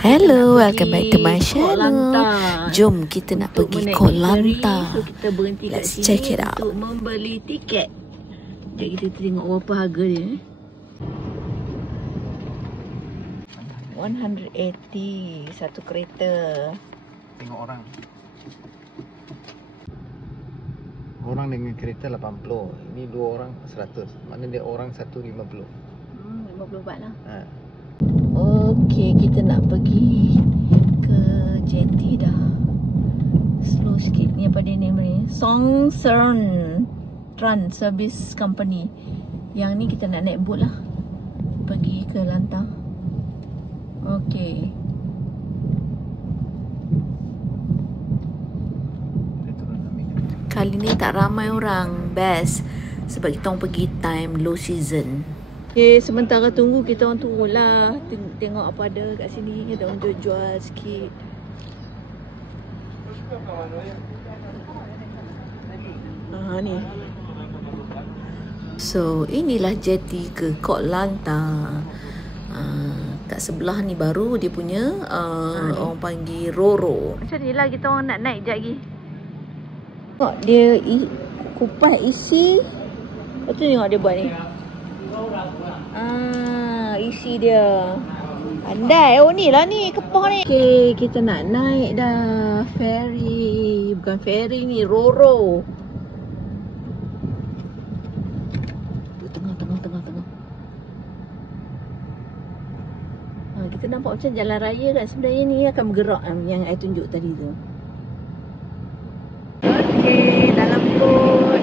Hello, welcome back to my channel. Jom kita nak pergi Koh Lanta. So kita berhenti kat Let's sini check it out. untuk membeli tiket. Sekejap kita tengok berapa harga dia. 180 satu kereta. Tengok orang. Orang dengan kereta 80. Ini dua orang 100. Mana dia orang 150. 50 baht lah. Ha. Okey, kita nak pergi ke jetty dah. Slow sikit ni, apa dia name ni? Songsan Tran Service Company. Yang ni kita nak naik boat lah, pergi ke Lanta. Okey. Kali ni tak ramai orang. Best. Sebab kita orang pergi time low season. Okay, sementara tunggu kita orang tunggulah. Tengok apa ada kat sini. Ada orang jual sikit. Ni. So, inilah jetty ke Koh Lanta. Kat sebelah ni baru dia punya orang panggil Roro. Macam ni lah kita orang nak naik sekejap lagi. Tengok dia kupas isi. Lepas tu tengok dia buat ni. Isi dia. Andai. Oh ni lah ni. Kepah ni. Okay, kita nak naik dah. Ferry. Bukan ferry ni. Roro. Tengah. Kita nampak macam jalan raya kan. Sebenarnya ni akan bergerak yang saya tunjuk tadi tu. Okay, dalam boat.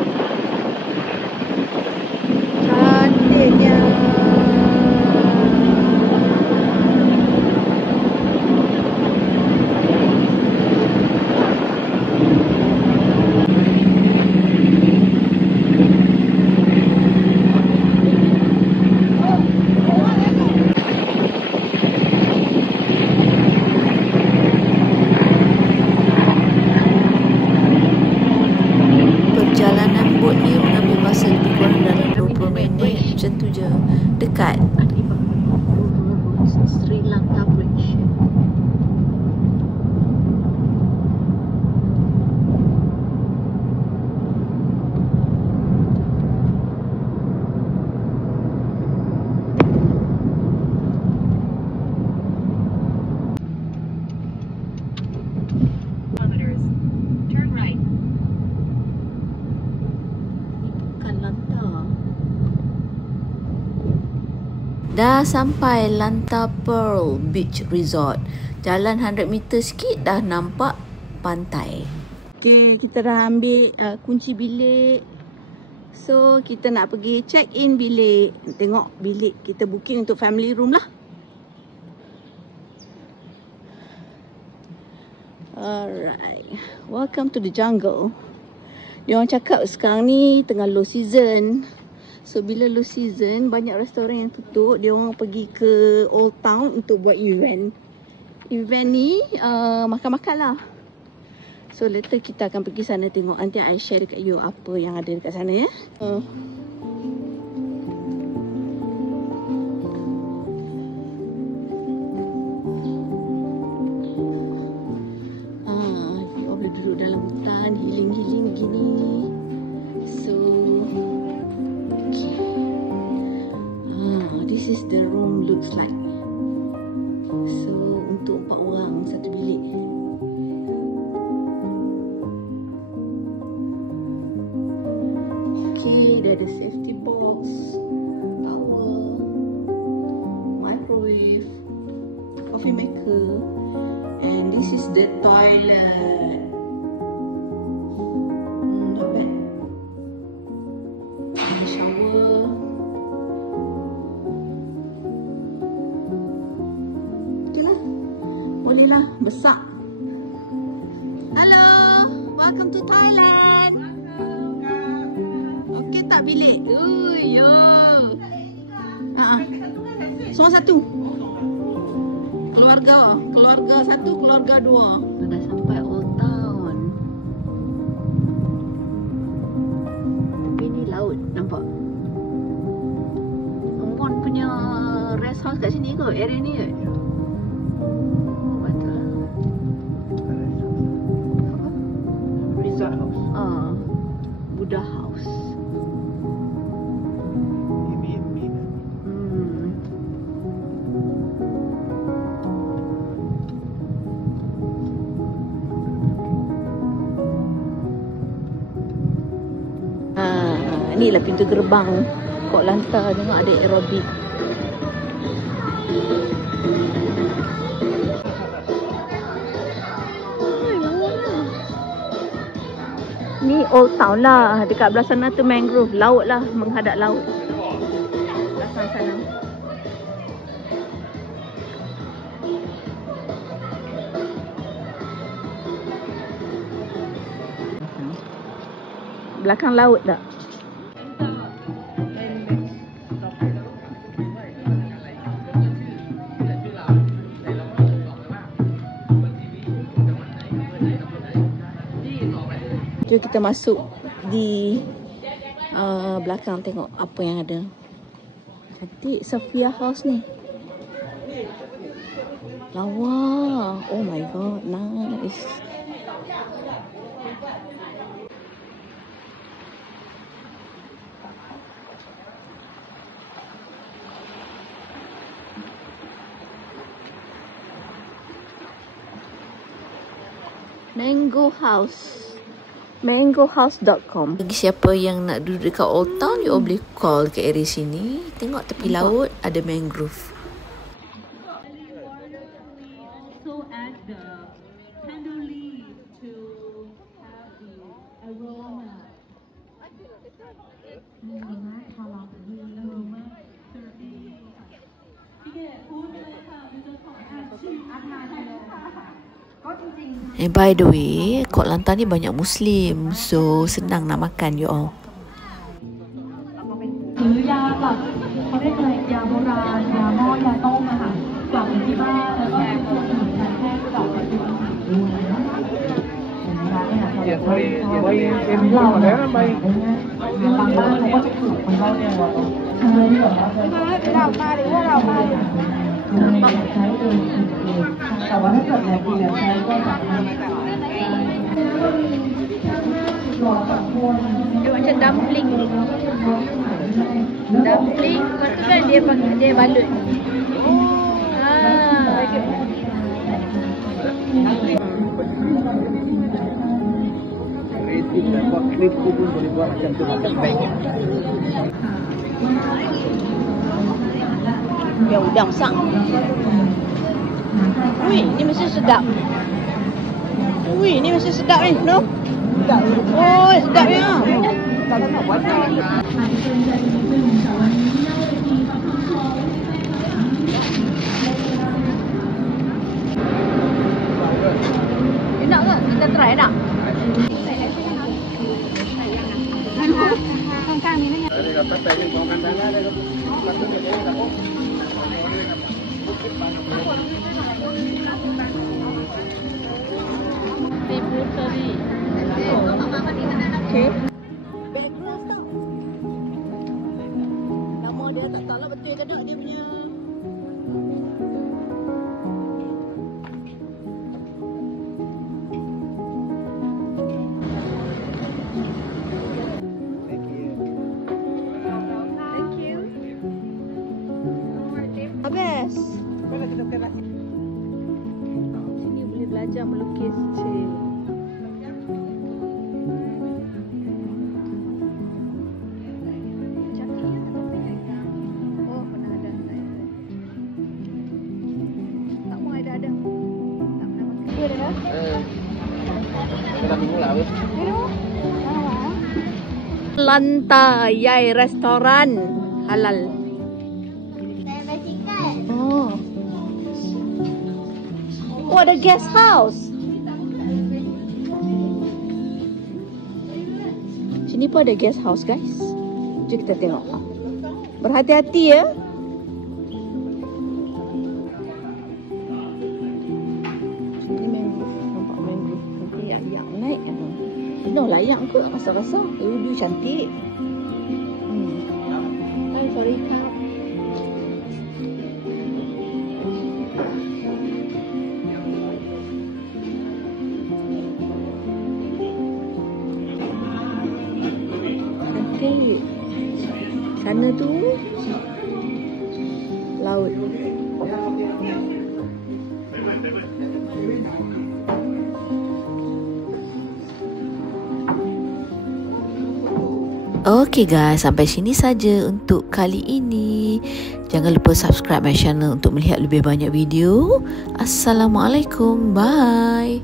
Cantiknya. Perjalanan bot ni mengambil masa lebih kurang dalam 20 minit. Macam tu je. Dekat. Sri Lanka Bridge. Turn right. Bukan Lanta. Dah sampai Lanta Pearl Beach Resort. Jalan 100 meter sikit dah nampak pantai. Okay, kita dah ambil kunci bilik. So, kita nak pergi check in bilik. Tengok bilik kita booking untuk family room lah. Alright. Welcome to the jungle. Dia orang cakap sekarang ni tengah low season. So, bila low season, banyak restoran yang tutup. Dia orang pergi ke Old Town untuk buat event. Event ni makan-makan lah. So, later kita akan pergi sana tengok. Nanti I share dekat you apa yang ada dekat sana ya. You boleh duduk dalam hutan, healing-healing begini. So, okay. This is the room looks like. So, untuk 4 orang satu bilik. Okay, dia ada safety box, towel, microwave, coffee maker, and this is the toilet. Not bad. And shower. Okay lah, boleh lah, besar. Hello, welcome to Thailand. Okey tak bilik? Yo. Semua satu. Keluarga satu, keluarga 2. Dah sampai Old Town. Tapi ni laut, nampak? Mon punya rest house kat sini ke? Area ni ke? Ni lah pintu gerbang Kok Lanta. Tengok ada aerobik. Ni Old Town lah. Dekat belah sana tu mangrove. Laut lah. Menghadap laut. Belakang sana. Belakang laut tak? Jom kita masuk di belakang tengok apa yang ada. Cantik Sophia House ni. Lawa. Oh my god, nice. Mango House. mangohouse.com. Bagi siapa yang nak duduk dekat Old Town, you all boleh call ke area sini. Tengok tepi laut ada mangrove. So add the candle leaves to have the aroma. By the way, Kok Lanta ni banyak Muslim, so senang nak makan you all. ซื้อยาแบบเขาเรียกอะไรยาโบราณยาหม้อยาต้มอะค่ะกลับไปที่บ้านแล้วก็พวกอื่นแพทย์กลับไปที่บ้านด้วยเราเนี่ยบางบ้านเขาก็จะถูกคนเราเนี่ยใช่เรามาหรือว่าเรามาใช้โดยแต่ว่าถ้าเกิดเรากินแล้วใช้ก็จะDia macam dumpling. Dumpling lepas tu kan dia balut. Kreatif dan buat klip tu pun boleh buat macam tu, macam bank. Yang udang sang. Ui, ni mesti sedap. Ui, ni mesti sedap ni, no? Oh, sedapnya. Enak ke? Kita try tak? Okay. Background tau. Nama dia tak tahu lah betul ke tak dia punya. Thank you. Habis. Sini boleh belajar melukis. Cik. Lanta Yai restoran halal. Oh. Oh, ada guest house. Sini pun ada guest house, guys. Jom kita tengok. Berhati-hati ya. No, layak kot rasa-rasa. View cantik. Hai, sorry kak. Cantik. Sana tu laut. Okey guys, sampai sini saja untuk kali ini. Jangan lupa subscribe my channel untuk melihat lebih banyak video. Assalamualaikum. Bye.